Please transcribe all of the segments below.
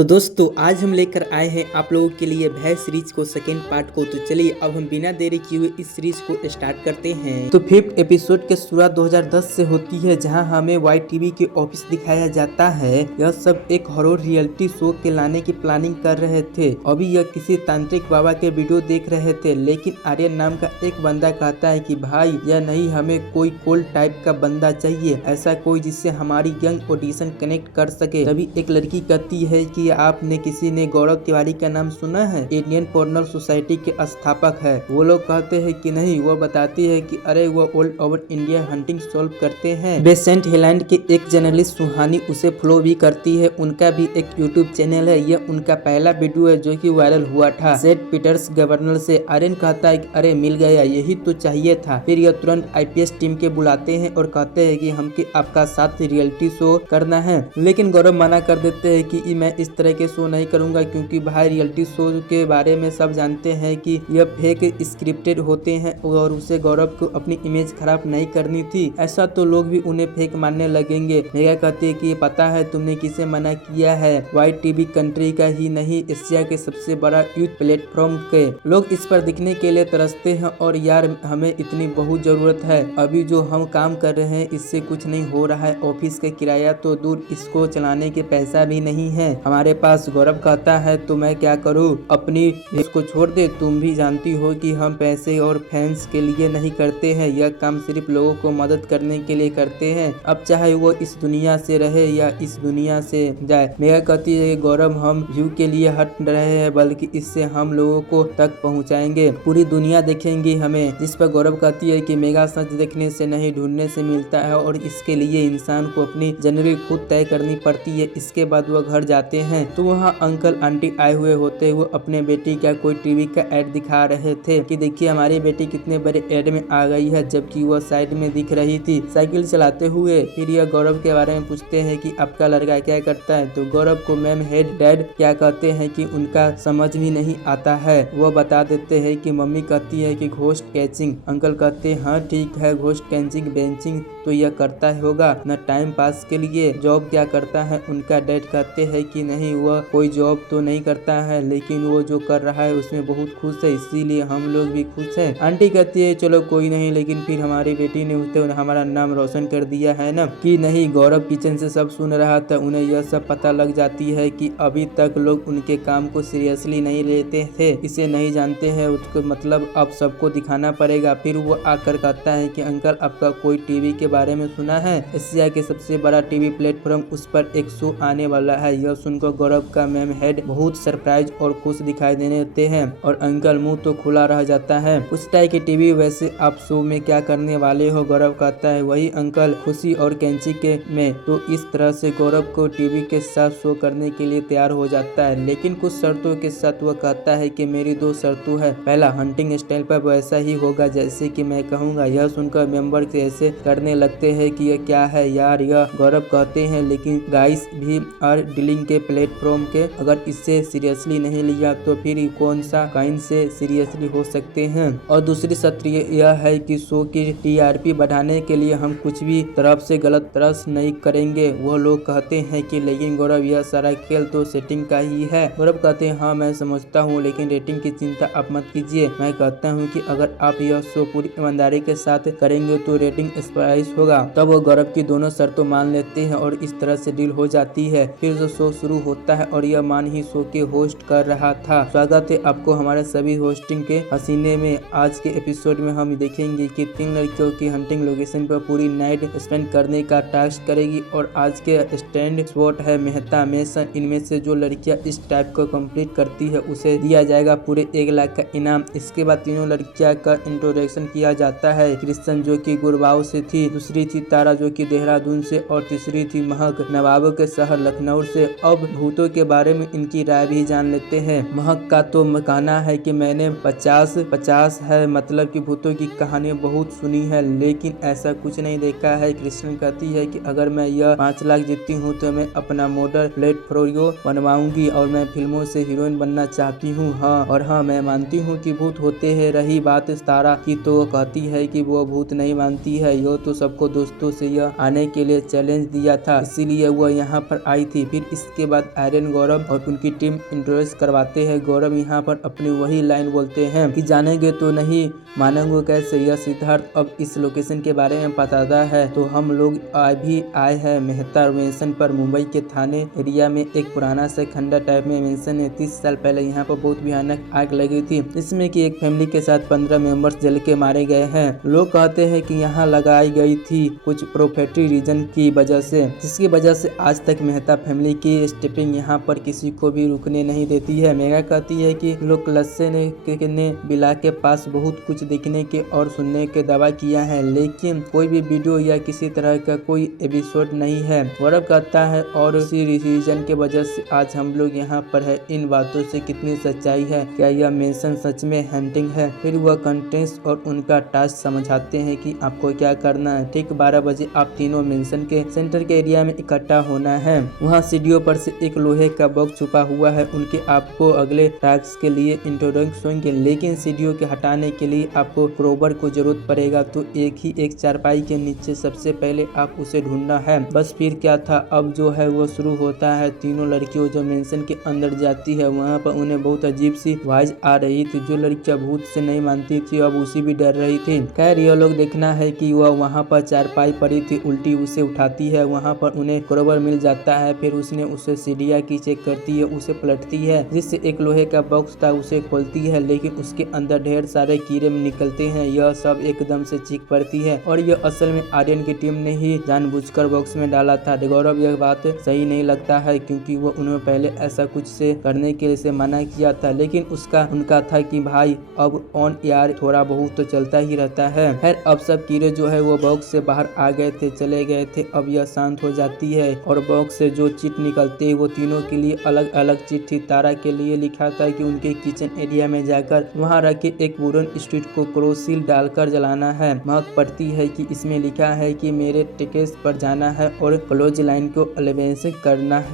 तो दोस्तों आज हम लेकर आए हैं आप लोगों के लिए भय सीरीज को सेकेंड पार्ट को। तो चलिए अब हम बिना देरी किए हुए इस सीरीज को स्टार्ट करते हैं। तो फिफ्थ एपिसोड के शुरुआत 2010 से होती है, जहां हमें वाई टीवी के ऑफिस दिखाया जाता है। यह सब एक हॉरर रियलिटी शो के लाने की प्लानिंग कर रहे थे। अभी यह किसी तांत्रिक बाबा के वीडियो देख रहे थे, लेकिन आर्यन नाम का एक बंदा कहता है कि भाई यह नहीं, हमें कोई कोल्ड टाइप का बंदा चाहिए, ऐसा कोई जिससे हमारी यंग ऑडिशन कनेक्ट कर सके। तभी एक लड़की कहती है कि आपने किसी ने गौरव तिवारी का नाम सुना है? इंडियन पोर्नल सोसाइटी के स्थापक है। वो लोग कहते हैं कि नहीं। वो बताती है कि अरे वो all over India hunting solve करते हैं। बेसेंट हिलैंड के एक जर्नलिस्ट सुहानी उसे फॉलो भी करती है। उनका भी एक यूट्यूब चैनल है। यह उनका पहला वीडियो है जो कि वायरल हुआ था सेंट पीटर्स गवर्नर से। आर्यन कहता है कि अरे मिल गया, यही तो चाहिए था। फिर यह तुरंत आईपीएस टीम के बुलाते हैं और कहते हैं कि हमके आपका साथ रियलिटी शो करना है, लेकिन गौरव मना कर देते हैं कि मैं इस तरह के शो नहीं करूंगा, क्योंकि भाई रियलिटी शो के बारे में सब जानते हैं कि यह फेक स्क्रिप्टेड होते हैं और उसे गौरव को अपनी इमेज खराब नहीं करनी थी। ऐसा तो लोग भी उन्हें फेक मानने लगेंगे। मेगा कहती है कि पता है तुमने किसे मना किया है? वाई टीवी कंट्री का ही नहीं, एशिया के सबसे बड़ा यूथ प्लेटफॉर्म के लोग इस पर दिखने के लिए तरसते हैं। और यार हमें इतनी बहुत जरूरत है। अभी जो हम काम कर रहे हैं इससे कुछ नहीं हो रहा है। ऑफिस का किराया तो दूर, इसको चलाने के पैसा भी नहीं है हमारे पास। गौरव कहता है तो मैं क्या करूं, अपनी इसको छोड़ दे। तुम भी जानती हो कि हम पैसे और फैंस के लिए नहीं करते हैं, यह काम सिर्फ लोगों को मदद करने के लिए करते हैं। अब चाहे वो इस दुनिया से रहे या इस दुनिया से जाए। मेगा कहती है गौरव हम व्यू के लिए हट रहे हैं, बल्कि इससे हम लोगों को तक पहुंचाएंगे, पूरी दुनिया देखेंगी हमें। जिस पर गौरव कहती है कि मेगा सच देखने से नहीं ढूंढने से मिलता है, और इसके लिए इंसान को अपनी जिंदगी खुद तय करनी पड़ती है। इसके बाद वह घर जाते हैं तो वहाँ अंकल आंटी आए हुए होते। वो अपने बेटी का कोई टीवी का एड दिखा रहे थे कि देखिए हमारी बेटी कितने बड़े एड में आ गई है, जबकि वह साइड में दिख रही थी साइकिल चलाते हुए। फिर यह गौरव के बारे में पूछते हैं कि आपका लड़का क्या करता है? तो गौरव को मैम हेड डैड क्या कहते हैं कि उनका समझ भी नहीं आता है। वो बता देते हैं कि मम्मी कहती है कि घोस्ट कैचिंग। अंकल कहते हैं हाँ ठीक है, घोस्ट कैचिंग बेंचिंग तो यह करता होगा न, टाइम पास के लिए। जॉब क्या करता है? उनका डैड कहते हैं कि नहीं वह कोई जॉब तो नहीं करता है, लेकिन वो जो कर रहा है उसमें बहुत खुश है, इसीलिए हम लोग भी खुश हैं। आंटी कहती है चलो कोई नहीं, लेकिन फिर हमारी बेटी ने उससे हमारा नाम रोशन कर दिया है ना कि नहीं। गौरव किचन से सब सुन रहा था। उन्हें यह सब पता लग जाती है कि अभी तक लोग उनके काम को सीरियसली नहीं लेते थे, इसे नहीं जानते हैं, उसको मतलब अब सबको दिखाना पड़ेगा। फिर वो आकर कहता है कि अंकल आपका कोई टीवी के बारे में सुना है? एशिया के सबसे बड़ा टीवी प्लेटफॉर्म, उस पर एक शो आने वाला है। यह सुनकर गौरव का मैम हेड बहुत सरप्राइज और खुश दिखाई देने लगते हैं, और अंकल मुंह तो खुला रह जाता है। पूछता है कि टीवी वैसे आप शो में क्या करने वाले हो? गौरव कहता है वही अंकल, खुशी और कैंची के में। तो इस तरह से गौरव को टीवी के साथ शो करने के लिए तैयार हो जाता है, लेकिन कुछ शर्तों के साथ। वह कहता है कि मेरी 2 शर्तों है। पहला, हंटिंग स्टाइल पर वैसा ही होगा जैसे कि मैं कहूँगा। यह सुनकर मेंबर ऐसे करने लगते हैं कि यह क्या है यार यह। गौरव कहते हैं लेकिन गाइस भी आर डीलिंग के प्लेटफॉर्म के, अगर इससे सीरियसली नहीं लिया तो फिर कौन सा काइंड से सीरियसली हो सकते हैं। और दूसरी शर्त यह है कि शो की टीआरपी बढ़ाने के लिए हम कुछ भी तरफ से गलत तरस नहीं करेंगे। वह लोग कहते हैं कि लेकिन गौरव यह सारा खेल तो सेटिंग का ही है। गौरव कहते हैं हाँ मैं समझता हूँ, लेकिन रेटिंग की चिंता आप मत कीजिए। मैं कहता हूँ कि अगर आप यह शो पूरी ईमानदारी के साथ करेंगे तो रेटिंग स्पाइस होगा। तब वो गौरव की दोनों शर्तों मान लेते हैं और इस तरह से डील हो जाती है। फिर जो शो शुरू होता है और यह मान ही शो के होस्ट कर रहा था। स्वागत है आपको हमारे सभी होस्टिंग के हसीने में। आज के एपिसोड में हम देखेंगे कि 3 लड़कियों की हंटिंग लोकेशन पर पूरी नाइट स्पेंड करने का टास्क करेगी, और आज के स्टैंड स्पॉट है मेहता मेसन। इनमें से जो लड़कियां इस टाइप को कंप्लीट करती है उसे दिया जाएगा पूरे 1 लाख का इनाम। इसके बाद तीनों लड़कियां का इंट्रोडक्शन किया जाता है। क्रिश्चियन जो कि गुड़गांव से थी, दूसरी थी तारा जो कि देहरादून से, और तीसरी थी महक नवाबों के शहर लखनऊ से। अब भूतों के बारे में इनकी राय भी जान लेते हैं। महक का तो कहना है कि मैंने 50 है, मतलब कि भूतों की कहानी बहुत सुनी है, लेकिन ऐसा कुछ नहीं देखा है। कृष्ण कहती है कि अगर मैं यह 5 लाख जीतती हूँ तो मैं अपना मॉडल प्लेटफॉर्म बनवाऊंगी और मैं फिल्मों से हीरोइन बनना चाहती हूँ। हाँ और हाँ मैं मानती हूँ कि भूत होते हैं। रही बात तारा की तो वो कहती है कि वो भूत नहीं मानती है, यो तो सबको दोस्तों से यह आने के लिए चैलेंज दिया था, इसीलिए वो यहाँ पर आई थी। फिर इसके बाद बाद आर्यन गौरव और उनकी टीम इंट्रोड्यूस करवाते हैं। गौरव यहाँ पर अपनी वही लाइन बोलते हैं कि जानेंगे तो नहीं मानेंगे कैसे। यह सिद्धार्थ अब इस लोकेशन के बारे में बताता है। तो हम लोग अभी आए हैं मेहता मेंशन पर। मुंबई के थाने एरिया में एक पुराना सा खंडर टाइप में मेंशन है। 30 साल पहले यहाँ पर बहुत भयानक आग लगी थी, इसमें कि एक फैमिली के साथ 15 मेंबर्स जल के मारे गए हैं। लोग कहते हैं कि यहाँ लगाई गई थी कुछ प्रोफेटरी रीजन की वजह से, जिसकी वजह से आज तक मेहता फैमिली की स्टेपिंग यहाँ पर किसी को भी रुकने नहीं देती है। मेगा कहती है कि लोग लस्से ने बिला के पास बहुत कुछ देखने के और सुनने के दावा किया है, लेकिन कोई भी वीडियो या किसी तरह का कोई एपिसोड नहीं है। गौरव कहता है और इसी रीजन के वजह से आज हम लोग यहाँ पर है। इन बातों से कितनी सच्चाई है? क्या यह मेंशन सच में हंटिंग है? फिर वह कंटेंट्स और उनका टास्क समझाते हैं कि आपको क्या करना है। ठीक 12 बजे आप तीनों मेंशन के सेंटर के एरिया में इकट्ठा होना है। वहाँ सीढ़ियों पर से एक लोहे का बॉक्स छुपा हुआ है। उनके आपको अगले टास्क के लिए इंट्रोडक्शन होंगे, लेकिन सीढ़ियों के हटाने के लिए आपको क्रोबर को जरूरत पड़ेगा। तो एक चारपाई के नीचे सबसे पहले आप उसे ढूंढना है। बस फिर क्या था, अब जो है वो शुरू होता है। तीनों लड़कियों जो मेंशन के अंदर जाती है, वहाँ पर उन्हें बहुत अजीब सी आवाज आ रही थी। जो लड़कियां भूत से नहीं मानती थी अब उसी भी डर रही थी। खैर ये लोग देखना है कि वह वहाँ पर चारपाई पड़ी थी, उल्टी उसे उठाती है। वहाँ पर उन्हें क्रोबर मिल जाता है। फिर उसने उसे सीढ़ियाँ की चेक करती है, उसे पलटती है, जिससे एक लोहे का बॉक्स था उसे खोलती है, लेकिन उसके अंदर ढेर सारे कीड़े निकलते हैं। यह सब एकदम से चीख पड़ती है और यह असल में आर्यन की टीम ने ही जानबूझकर बॉक्स में डाला था। गौरव यह बात सही नहीं लगता है, क्योंकि वो उन्होंने पहले ऐसा कुछ से करने के लिए मना किया था, लेकिन उनका था कि भाई अब ऑन यार थोड़ा बहुत तो चलता ही रहता है। खैर अब सब कीड़े जो है वो बॉक्स से बाहर आ गए थे, चले गए थे। अब यह शांत हो जाती है और बॉक्स से जो चिट निकलते वो तीनों के लिए अलग अलग चिट थी। तारा के लिए लिखा था कि उनके किचन एरिया में जाकर वहाँ रखे एक वुडन स्ट्रीट को क्रोसिल डालकर जलाना है। महक पड़ती है कि इसमें लिखा है कि मेरे टिकट पर जाना है और क्लोज लाइन को एलिवेशन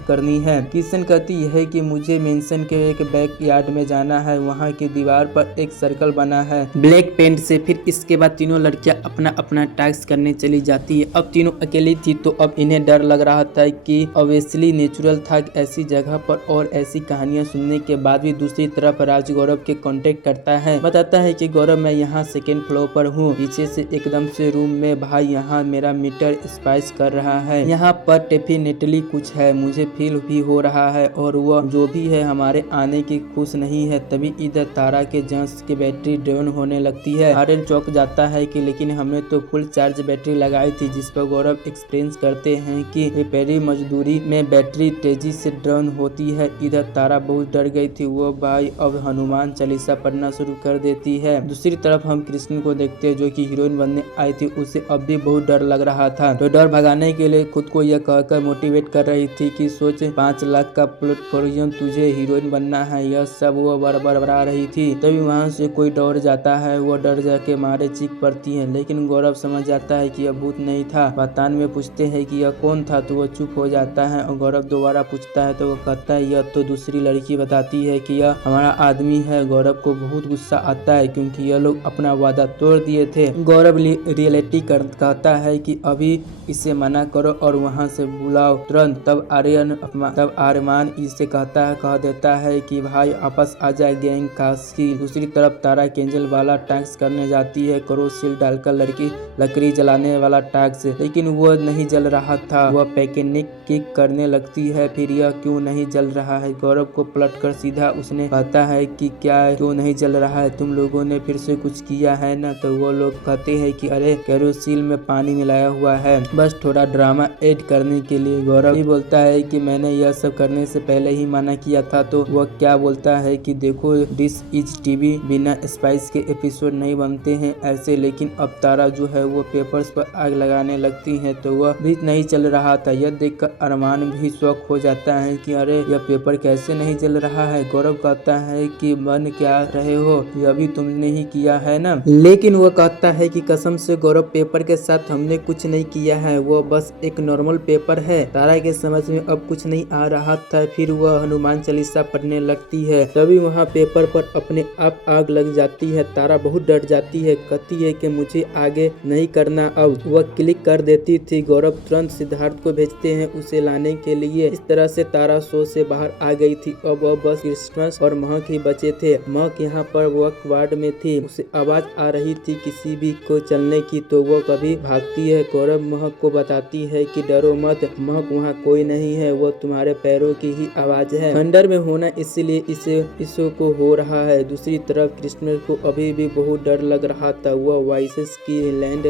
करनी है। किशन कहती है कि मुझे मेंशन के एक बैक यार्ड में जाना है, वहाँ की दीवार पर एक सर्कल बना है ब्लैक पेंट से। फिर इसके बाद तीनों लड़कियां अपना अपना टास्क करने चली जाती है। अब तीनों अकेली थी तो अब इन्हें डर लग रहा था कि ऑब्वियसली नेचुरल था ऐसी जगह पर और ऐसी कहानियां सुनने के बाद भी। दूसरी तरफ राज गौरव के कांटेक्ट करता है, बताता है कि गौरव मैं यहाँ सेकेंड फ्लोर पर हूँ। पीछे से एकदम से रूम में भाई यहाँ मेरा मीटर स्पाइस कर रहा है, यहाँ पर डेफिनेटली कुछ है, मुझे फील भी हो रहा है और वह जो भी है हमारे आने की खुश नहीं है। तभी इधर तारा के जंस की बैटरी डाउन होने लगती है। आर्यन चौंक जाता है कि लेकिन हमने तो फुल चार्ज बैटरी लगाई थी, जिस पर गौरव एक्सपीरियंस करते हैं कि रिपेयरिंग मजदूरी में बैटरी तेजी से डाउन होती है। इधर तारा बहुत डर गई थी, वो भाई अब हनुमान चालीसा पढ़ना शुरू कर देती है। दूसरी तरफ हम कृष्ण को देखते हैं जो कि हीरोइन बनने आई थी, उसे अब भी बहुत डर लग रहा था। तो डर भगाने के लिए खुद को यह कहकर मोटिवेट कर रही थी कि सोच 5 लाख का प्लेटफॉर्म तुझे हीरोइन बनना है। यह सब वो बरबरा रही थी। तभी वहाँ से कोई डर जाता है, वो डर जाके मारे चीख पड़ती है, लेकिन गौरव समझ जाता है कि यह भूत नहीं था। बतान में पूछते हैं कि यह कौन था, तो वह चुप हो जाता है और गौरव दोबारा पूछता है तो वो कहता है यह तो दूसरी लड़की बताती है कि यह हमारा आदमी है। गौरव को बहुत गुस्सा आता है क्योंकि यह लोग अपना वादा तोड़ दिए थे। गौरव रियलिटी कहता है कि अभी इसे मना करो और वहाँ से बुलाओ तुरंत। तब आर्यमान इसे कह देता है कि भाई आपस आ जाए गैंग काश की। दूसरी तरफ तारा केंजल वाला टास्क करने जाती है, क्रोसिल डालकर लकड़ी जलाने वाला टास्क, लेकिन वह नहीं जल रहा था। वह पैकेनिक किक करने लगती है, फिर यह क्यों नहीं जल रहा है। गौरव को पलटकर सीधा उसने कहता है कि क्या क्यों नहीं जल रहा है, तुम लोगों ने फिर से कुछ किया है ना। तो वो लोग कहते हैं कि अरे कैरोसिल में पानी मिलाया हुआ है, बस थोड़ा ड्रामा ऐड करने के लिए। गौरव भी बोलता है कि मैंने यह सब करने से पहले ही मना किया था। तो वह क्या बोलता है कि देखो दिस इज टीवी, बिना स्पाइस के एपिसोड नहीं बनते हैं ऐसे। लेकिन अब तारा जो है वो पेपर्स पर आग लगाने लगती है, तो वह भी नहीं चल रहा था। यह देखकर अरमान भी शौक हो जाता है कि अरे यह पेपर कैसे नहीं जल रहा है। गौरव कहता है कि बन क्या रहे हो, यह भी तुमने ही किया है ना। लेकिन वह कहता है कि कसम से गौरव पेपर के साथ हमने कुछ नहीं किया है, वो बस एक नॉर्मल पेपर है। तारा के समझ में अब कुछ नहीं आ रहा था। फिर वह हनुमान चालीसा पढ़ने लगती है, तभी वहाँ पेपर पर अपने आप आग लग जाती है। तारा बहुत डर जाती है, कहती है कि मुझे आगे नहीं करना। अब वह क्लिक कर देती थी। गौरव तुरंत सिद्धार्थ को भेजते हैं उसे लाने के लिए। इस तरह तरह से तारा शो से बाहर आ गई थी। अब वह बस क्रिसमस और महक ही बचे थे। महक यहाँ पर वर्क वार्ड में थी। उसे आवाज आ रही थी किसी भी को चलने की, तो वो कभी भागती है। गौरव महक को बताती है कि डरो मत महक, वहाँ कोई नहीं है, वो तुम्हारे पैरों की ही आवाज है। खंडर में होना इसलिए इसे को हो रहा है। दूसरी तरफ क्रिसमस को अभी भी बहुत डर लग रहा था। वह वॉइसेस की लैंड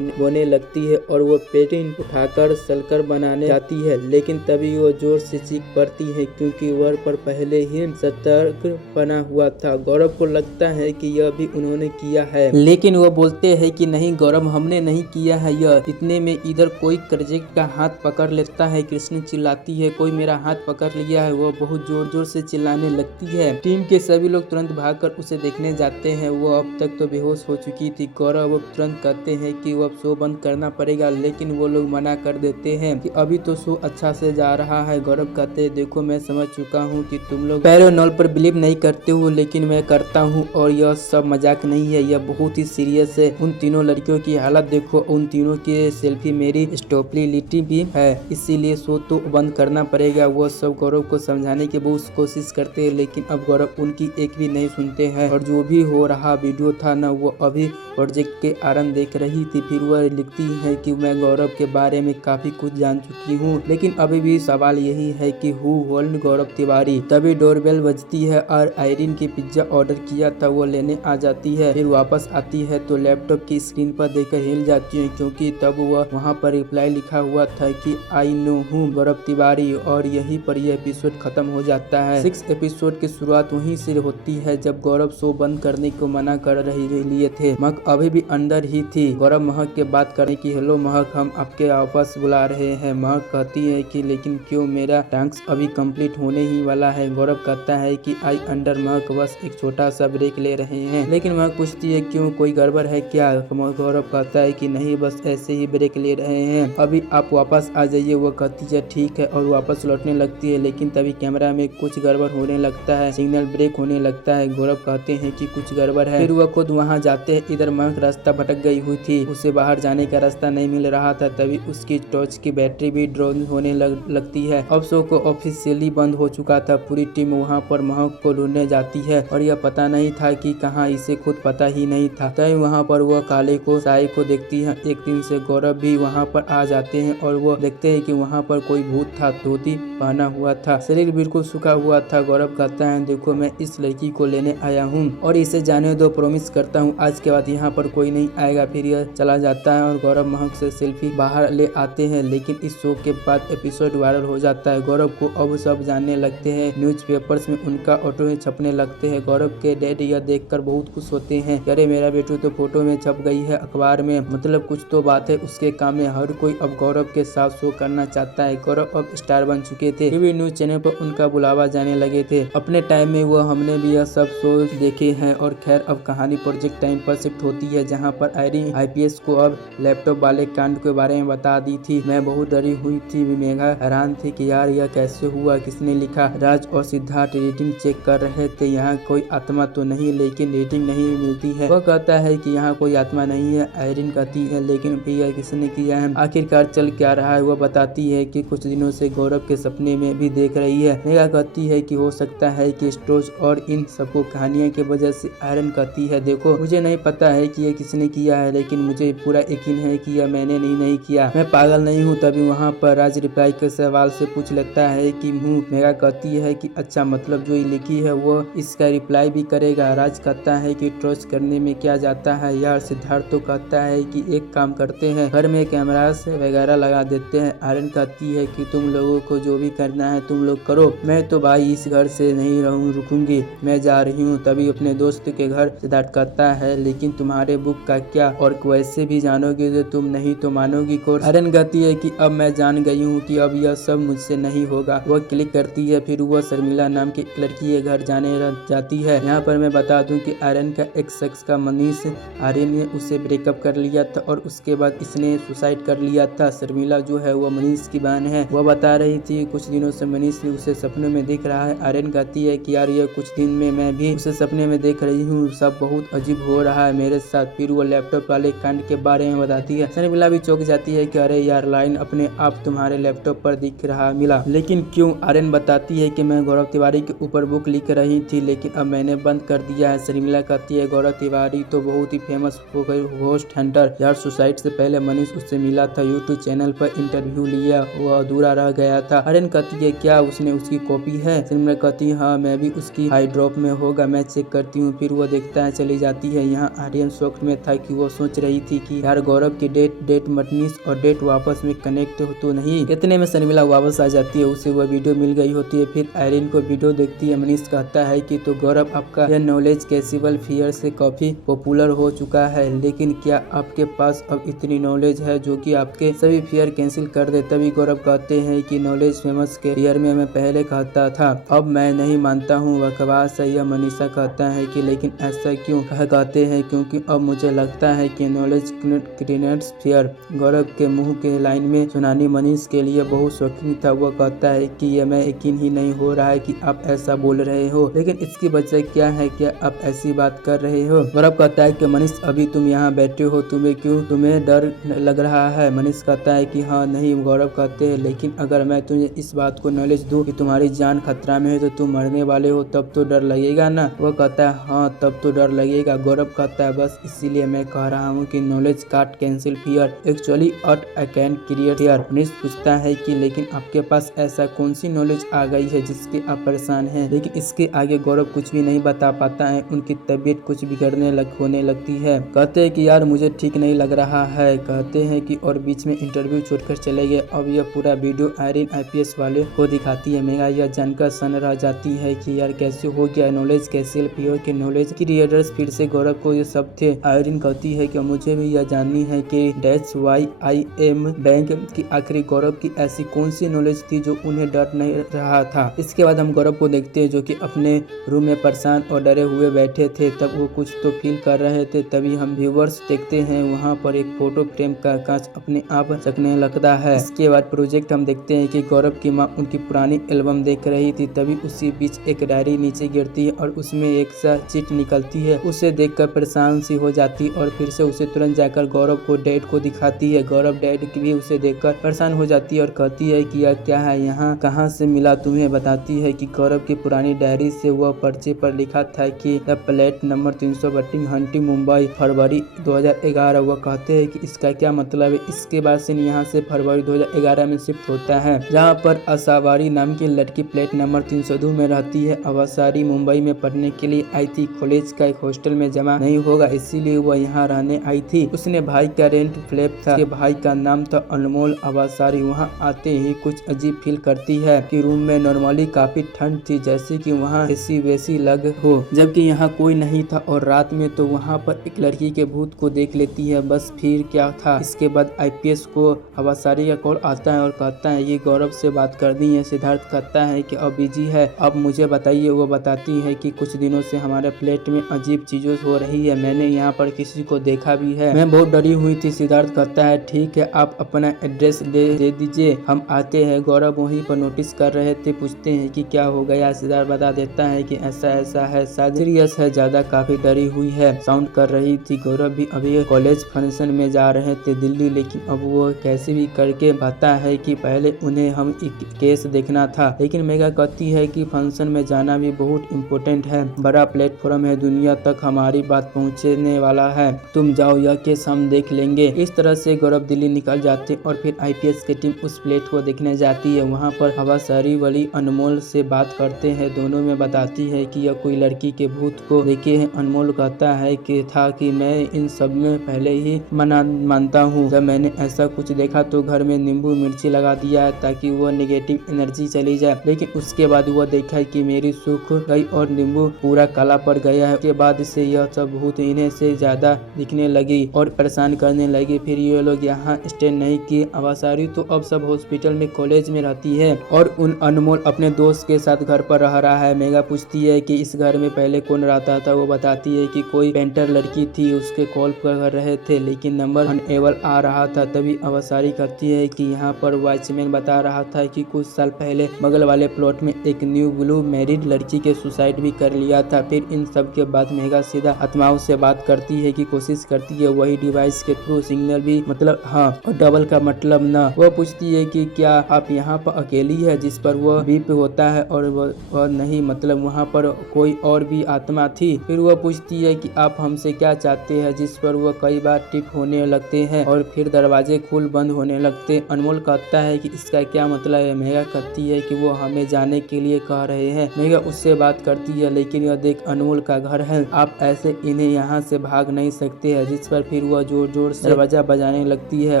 बोने लगती है और वो पेटिन उठाकर सलकर बनाने जाती है, लेकिन तभी वो जोर से चीख पड़ती है क्योंकि वह पर पहले ही सतर्क बना हुआ था। गौरव को लगता है कि यह भी उन्होंने किया है, लेकिन वो बोलते हैं कि नहीं गौरव, हमने नहीं किया है यह। इतने में इधर कोई कर्जेक का हाथ पकड़ लेता है। कृष्ण चिल्लाती है कोई मेरा हाथ पकड़ लिया है। वो बहुत जोर जोर से चिल्लाने लगती है। टीम के सभी लोग तुरंत भागकर उसे देखने जाते हैं। वो अब तक तो बेहोश हो चुकी थी। गौरव तुरंत कहते हैं कि वो अब शो बंद करना पड़ेगा, लेकिन वो लोग मना कर देते हैं कि अभी तो शो अच्छा से जा रहा है। गौरव कहते हैं देखो मैं समझ चुका हूँ कि तुम लोग पैरानॉर्मल पर बिलीव नहीं करते हो, लेकिन मैं करता हूँ और यह सब मजाक नहीं है, यह बहुत ही सीरियस है। उन तीनों लड़कियों की हालत देखो, उन तीनों की सेल्फी मेरी स्टॉपलिटी भी है, इसीलिए शो तो बंद करना पड़ेगा। वो सब गौरव को समझाने की बहुत कोशिश करते हैं, लेकिन अब गौरव उनकी एक भी नहीं सुनते हैं। और जो भी हो रहा वीडियो था ना, वो अभी प्रोजेक्ट के आरंभ देख रही थी। फिर वह लिखती है कि मैं गौरव के बारे में काफी कुछ जान चुकी हूँ, लेकिन अभी भी सवाल यही है कि हु होल्ड गौरव तिवारी। तभी डोरबेल बजती है और आयरिन की पिज्जा ऑर्डर किया था वो लेने आ जाती है। फिर वापस आती है तो लैपटॉप की स्क्रीन पर देखकर हिल जाती है, क्योंकि तब वह वहाँ पर रिप्लाई लिखा हुआ था कि आई नो हूँ गौरव तिवारी। और यहीं पर यह एपिसोड खत्म हो जाता है। 6 एपिसोड की शुरुआत वहीं से होती है जब गौरव शो बंद करने को मना कर लिए थे। महक अभी भी अंदर ही थी। गौरव महक के बात करने की हेलो महक, हम आपके वापस बुला रहे हैं। महक कहती है कि लेकिन क्यों, मेरा टास्क अभी कंप्लीट होने ही वाला है। गौरव कहता है कि आई अंडर महक, बस एक छोटा सा ब्रेक ले रहे हैं। लेकिन महक पूछती है क्यों, कोई गड़बड़ है क्या? गौरव कहता है कि नहीं, बस ऐसे ही ब्रेक ले रहे हैं, अभी आप वापस आ जाइए। वो कहती है ठीक है और वापस लौटने लगती है, लेकिन तभी कैमरा में कुछ गड़बड़ होने लगता है, सिग्नल ब्रेक होने लगता है। गौरव कहते हैं कि कुछ गड़बड़ है। फिर वह खुद वहां जाते हैं। इधर महक रास्ता भटक गई हुई थी, उसे बाहर जाने का रास्ता नहीं मिल रहा था। तभी उसकी टॉर्च की बैटरी भी ड्रॉन होने लगती है। अब शो को ऑफिशियली बंद हो चुका था। पूरी टीम वहां पर महक को ढूंढने जाती है और यह पता नहीं था कि कहाँ, इसे खुद पता ही नहीं था। तभी वहाँ पर वह काले को साई को देखती है। एक दिन से गौरव भी वहाँ पर आ जाते हैं और वो देखते हैं कि वहाँ पर कोई भूत था, धोती पहना हुआ था, शरीर बिल्कुल सूखा हुआ था। गौरव कहता है देखो मैं इस लड़की को लेने आया हूँ और इसे जाने दो, प्रॉमिस करता हूँ आज के बाद यहाँ पर कोई नहीं आएगा। फिर यह चला जाता है और गौरव महक से सेल्फी बाहर ले आते हैं। लेकिन इस शो के बाद एपिसोड वायरल हो जाता है। गौरव को अब सब जानने लगते हैं, न्यूज़पेपर्स में उनका ऑटो छपने लगते हैं। गौरव के डैड यह देखकर बहुत खुश होते हैं, अरे मेरा बेटू तो फोटो में छप गई है अखबार में, मतलब कुछ तो बात है उसके काम में। हर कोई अब गौरव के साथ शो करना चाहता है। गौरव अब स्टार बन चुके थे। टीवी न्यूज चैनल पर उनका बुलावा जाने लगे थे। अपने टाइम में वो हमने भी यह सब शो देखे हैं। और खैर अब कहानी प्रोजेक्ट टाइम पर शिफ्ट होती है, जहाँ पर आयरिन आईपीएस को अब लैपटॉप वाले कांड के बारे में बता दी थी। मैं बहुत डरी हुई थी। मेघा हैरान थी कि यार यह कैसे हुआ, किसने लिखा। राज और सिद्धार्थ रेटिंग चेक कर रहे थे, यहाँ कोई आत्मा तो नहीं, लेकिन रेटिंग नहीं मिलती है। वह कहता है कि यहाँ कोई आत्मा नहीं है। आयरिन कहती है लेकिन भैया किसने किया है, आखिरकार चल क्या रहा है। वह बताती है कि कुछ दिनों से गौरव के सपने में भी देख रही है। मेघा कहती है कि हो सकता है कि स्टोज और इन सबको कहानियों की वजह से। आयरन कहती है देखो मुझे नहीं पता है कि ये किसने किया है, लेकिन मुझे पूरा यकीन है कि यह मैंने नहीं किया, मैं पागल नहीं हूँ। तभी वहाँ पर राज रिप्लाई के सवाल से पूछ लेता है कि हूँ। मेघा कहती है कि अच्छा, मतलब जो लिखी है वो इसका रिप्लाई भी करेगा। राज कहता है कि ट्रस्ट करने में क्या जाता है यार। सिद्धार्थ तो कहता है कि एक काम करते हैं, घर में कैमरा वगैरह लगा देते हैं। आयरन कहती है कि तुम लोगों को जो भी करना है तुम लोग करो, मैं तो भाई इस घर से नहीं रुकूंगी, मैं जा रही हूँ। तभी अपने दोस्त के घर सिद्धार्थ कहता है लेकिन तुम्हारे बुक का क्या, और वैसे भी जानोगे तो तुम नहीं तो मानोगी कोर्स। आयरन कहती है कि अब मैं जान गई हूँ कि अब यह सब मुझसे नहीं होगा। वह क्लिक करती है। फिर वह शर्मिला नाम की लड़की के घर जाने जाती है। यहाँ पर मैं बता दूं कि आयरन का एक शख्स का मनीष, आर्यन ने उसे ब्रेकअप कर लिया था और उसके बाद इसने सुसाइड कर लिया था। शर्मिला जो है वो मनीष की बहन है। वह बता रही थी कुछ दिनों से मनीष ने उसे सपनों में देख रहा है। आर्यन कहती है कि यार ये कुछ दिन में मैं भी उसे सपने में देख रही हूँ, सब बहुत अजीब हो रहा है मेरे साथ। फिर वो लैपटॉप वाले कांड के बारे में बताती है। शर्मिला भी चौंक जाती है कि अरे यार लाइन अपने आप तुम्हारे लैपटॉप पर दिख रहा, मिला। लेकिन क्यों? आर्यन बताती है कि मैं गौरव तिवारी के ऊपर बुक लिख रही थी, लेकिन अब मैंने बंद कर दिया है। शर्मिला कहती है गौरव तिवारी तो बहुत ही फेमस घोस्ट हंटर यार, सुसाइड से पहले मनीष उससे मिला था, यूट्यूब चैनल पर इंटरव्यू लिया, वो अधूरा रह गया था। आर्यन कहती है क्या उसने उसकी कॉपी है? शर्मिला कहती है हाँ, मैं भी उसकी हाई ड्रॉप में होगा, मैं चेक करती हूँ। फिर वो देखता है चली जाती है। यहाँ आर्यन शॉक में था कि वो सोच रही थी कि यार गौरव की डेट मनीष और डेट वापस में कनेक्ट हो तो नहीं। इतने में शर्मिला वापस आ जाती है, उसे वह वीडियो मिल गई होती है। फिर आर्यन को वीडियो देखती है। मनीष कहता है कि तो गौरव आपका यह नॉलेज कैसिबल फियर से काफी पॉपुलर हो चुका है, लेकिन क्या आपके पास अब इतनी नॉलेज है जो कि आपके सभी फियर कैंसिल कर दे? तभी गौरव कहते हैं कि नॉलेज फेमस के फियर में मैं पहले कहता था, अब मैं नहीं मानता हूँ, बकवास है यह। मनीषा कहता है कि लेकिन ऐसा क्यों? कहते हैं क्योंकि अब मुझे लगता है कि नॉलेज क्रिएट्स फियर। गौरव के मुंह के लाइन में सुनानी मनीष के लिए बहुत शौकीन था। वह कहता है कि यह मैं यकीन ही नहीं हो रहा है कि आप ऐसा बोल रहे हो, लेकिन इसकी वजह क्या है? क्या आप ऐसी बात कर रहे हो? गौरव कहता है कि मनीष अभी तुम यहाँ बैठे हो, तुम्हें डर लग रहा है? मनीष कहता है कि हाँ नहीं। गौरव कहते हैं लेकिन अगर मैं तुझे इस बात को नॉलेज दूं कि तुम्हारी जान खतरा में है तो तुम मरने वाले हो, तब तो डर लगेगा ना? वह कहता है हाँ तब तो डर लगेगा। गौरव कहता है बस इसीलिए मैं कह रहा हूँ कि नॉलेज काट cancel fear, actually I can create fear. Manish पूछता है कि लेकिन आपके पास ऐसा कौन सी नॉलेज आ गई है जिसके आप परेशान हैं? लेकिन इसके आगे गौरव कुछ भी नहीं बता पाता है। उनकी तबीयत कुछ बिगड़ने होने लगती है। कहते हैं कि यार मुझे ठीक नहीं लग रहा है। कहते हैं कि और बीच में इंटरव्यू छोड़कर चले गए। अब यह पूरा वीडियो आर्यन IPS वाले को दिखाती है। मेगा यह जानकर सन रह जाती है कि यार कैसे हो गया नॉलेज कैंसिल फियर के नॉलेज क्रिएटर्स फिर से गौरव को ये सब थे। आर्यन कहती है कि मुझे भी यह जाननी है कि that's why I am bank की आखिरी गौरव की ऐसी कौन सी नॉलेज थी जो उन्हें डर नहीं रहा था। इसके बाद हम गौरव को देखते हैं जो कि अपने रूम में परेशान और डरे हुए बैठे थे। तब वो कुछ तो फील कर रहे थे। तभी हम व्यूवर्स देखते हैं वहाँ पर एक फोटो फ्रेम का कांच अपने आप चकने लगता है। इसके बाद प्रोजेक्ट हम देखते हैं कि गौरव की माँ उनकी पुरानी एल्बम देख रही थी। तभी उसी बीच एक डायरी नीचे गिरती है और उसमें एक सा चिट निकलती है। उसे देखकर परेशान सी हो जाती और फिर से उसे तुरंत जाकर गौरव को डैड को दिखाती है। गौरव डैड भी उसे देखकर परेशान हो जाती है और कहती है कि यह क्या है, यहाँ कहाँ से मिला तुम्हें? बताती है कि गौरव की पुरानी डायरी से वह पर्चे पर लिखा था कि द प्लेट नंबर 332 हंटी मुंबई फरवरी 2011। वह कहते हैं कि इसका क्या मतलब है? इसके बाद से यहाँ से फरवरी 2011 में शिफ्ट होता है, जहाँ पर असावारी नाम की लड़की प्लेट नंबर 302 में रहती है। अवसारी मुंबई में पढ़ने के लिए आई थी। कॉलेज का एक हॉस्टल में जमा नहीं होगा इसीलिए वह यहाँ रहने आई थी। उसने भाई का रेंट फ्लैट था। उसके भाई का नाम था अनमोल अवसारी। वहाँ आते ही कुछ अजीब फील करती है कि रूम में नॉर्मली काफी ठंड थी, जैसे कि वहाँ एसी वेसी लग हो, जबकि यहाँ कोई नहीं था। और रात में तो वहाँ पर एक लड़की के भूत को देख लेती है। बस फिर क्या था? इसके बाद IPS को अवसारी का कॉल आता है और कहता है ये गौरव से बात कर दी है। सिद्धार्थ कहता है कि अब बिजी है, अब मुझे बताइए। वो बताती है कि कुछ दिनों से हमारे फ्लैट में अजीब चीजें हो रही है, मैंने यहाँ पर किसी को देखा भी है, मैं बहुत डरी हुई थी। सिद्धार्थ कहता है ठीक है आप अपना एड्रेस दे दीजिए, हम आते हैं। गौरव वहीं पर नोटिस कर रहे थे। पूछते हैं कि क्या हो गया? सिद्धार्थ बता देता है कि ऐसा है, शायद सीरियस है, ज्यादा काफी डरी हुई है, साउंड कर रही थी। गौरव भी अभी कॉलेज फंक्शन में जा रहे थे दिल्ली, लेकिन अब वो कैसे भी करके कहता है कि पहले उन्हें हम एक केस देखना था। लेकिन मेगा कहती है कि फंक्शन में जाना भी बहुत इम्पोर्टेंट है, बड़ा प्लेटफॉर्म है, दुनिया तक हमारी बात पहुंचने वाला है, तुम जाओ यह केस हम देख लेंगे। इस तरह से गौरव दिल्ली निकल जाते और फिर IPS की टीम उस प्लेट को देखने जाती है। वहाँ पर अवसारी वाली अनमोल से बात करते हैं। दोनों में बताती है कि यह कोई लड़की के भूत को देखे हैं। अनमोल कहता है कि मैं इन सब में पहले ही मानता हूँ। जब मैंने ऐसा कुछ देखा तो घर में नींबू मिर्ची लगा दिया है ताकि वह नेगेटिव एनर्जी चली जाए, लेकिन उसके बाद वह देखा कि मेरी सूख गई और नींबू पूरा काला पड़ गया है। उसके बाद से यह सब भूत इन्हें से ज्यादा दिखने लगी और परेशान करने लगी। फिर ये लोग यहाँ स्टे नहीं किए। अवसारी तो अब सब हॉस्पिटल में कॉलेज में रहती है और उन अनमोल अपने दोस्त के साथ घर पर रह रहा है। मेगा पूछती है कि इस घर में पहले कौन रहता था? वो बताती है कि कोई पेंटर लड़की थी, उसके कॉल कर रहे थे लेकिन नंबर अनएबल आ रहा था। तभी अवसारी कहती है कि यहाँ पर वॉचमैन बता रहा था कि कुछ साल पहले बगल वाले प्लॉट में एक न्यू ब्लू मैरिड लड़की के सुसाइड भी कर लिया था। फिर इन सब के बाद मेगा सीधा आत्माओं से बात करती है कि कोशिश करती है वही डिवाइस के थ्रू सिग्नल भी मतलब हाँ और डबल का मतलब ना। वो पूछती है कि क्या आप यहाँ पर अकेली है, जिस पर वह बीप होता है और वह नहीं मतलब वहाँ पर कोई और भी आत्मा थी। फिर वह पूछती है कि आप हमसे क्या चाहते हैं, जिस पर वह कई बार टिप होने लगते हैं और फिर दरवाजे खुल बंद होने लगते। अनमोल कहता है कि इसका क्या मतलब है। मेघा कहती है कि वो हमें जाने के लिए कह रहे हैं। मेघा उससे बात करती है, लेकिन यह देख अनमोल का घर है, आप ऐसे इन्हें यहाँ से भाग नहीं सकते हैं। जिस पर फिर वह जोर जोर से दरवाजा बजाने लगती है